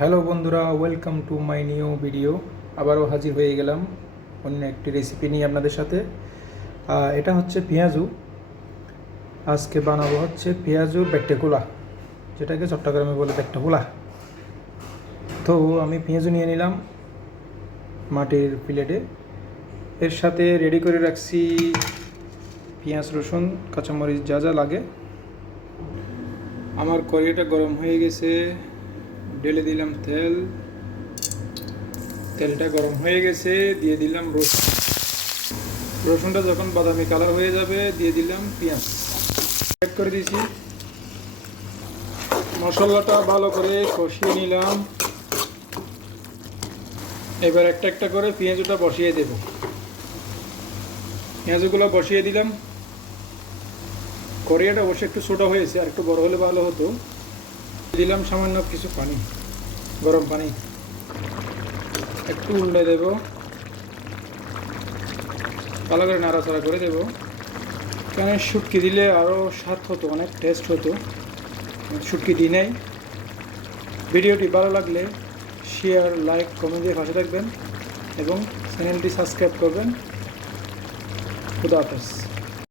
Hello বন্ধুরা welcome to my new video আবারও হাজির হয়ে গেলাম অন্য একটি রেসিপি নিয়ে আপনাদের সাথে। এটা হচ্ছে পেঁয়াজু। আজকে বানাবো হচ্ছে পেঁয়াজু বেট্টেকুলা, যেটাকে চট্টগ্রামে বলে বেট্টেকুলা। তো আমি পেঁয়াজু নিয়ে নিলাম মাটির প্লেটে। এর সাথে রেডি করে রাখছি পেঁয়াজ, রসুন, কাঁচামরিচ যা যা লাগে। আমার কড়াইটা গরম হয়ে গেছে। ঢেলে দিলাম তেল। তেলটা গরম হয়ে গেছে, দিয়ে দিলাম রসুন। রসুনটা যখন বাদামি কালার হয়ে যাবে, দিয়ে দিলাম পেঁয়াজ। অ্যাড করে দিয়েছি। মশলাটা ভালো করে কষিয়ে নিলাম। এবার একটা একটা করে পেঁয়াজটা বসিয়ে দেব। পেঁয়াজগুলো বসিয়ে দিলাম। করিয়াটা অবশ্যই একটু ছোটো হয়েছে, আর একটু বড় হলে ভালো হতো। দিলাম সামান্য কিছু পানি, গরম পানি। একটু উল্টে দেব। ভালো করে নাড়াচাড়া করে দেব। কারণ শুটকি দিলে আরও স্বাদ হতো, অনেক টেস্ট হতো। শুটকি দিই নাই। ভিডিওটি ভালো লাগলে শেয়ার লাইক কমেন্ট দিয়ে পাশে থাকবেন এবং চ্যানেলটি সাবস্ক্রাইব করবেন। খুদা হাফেজ।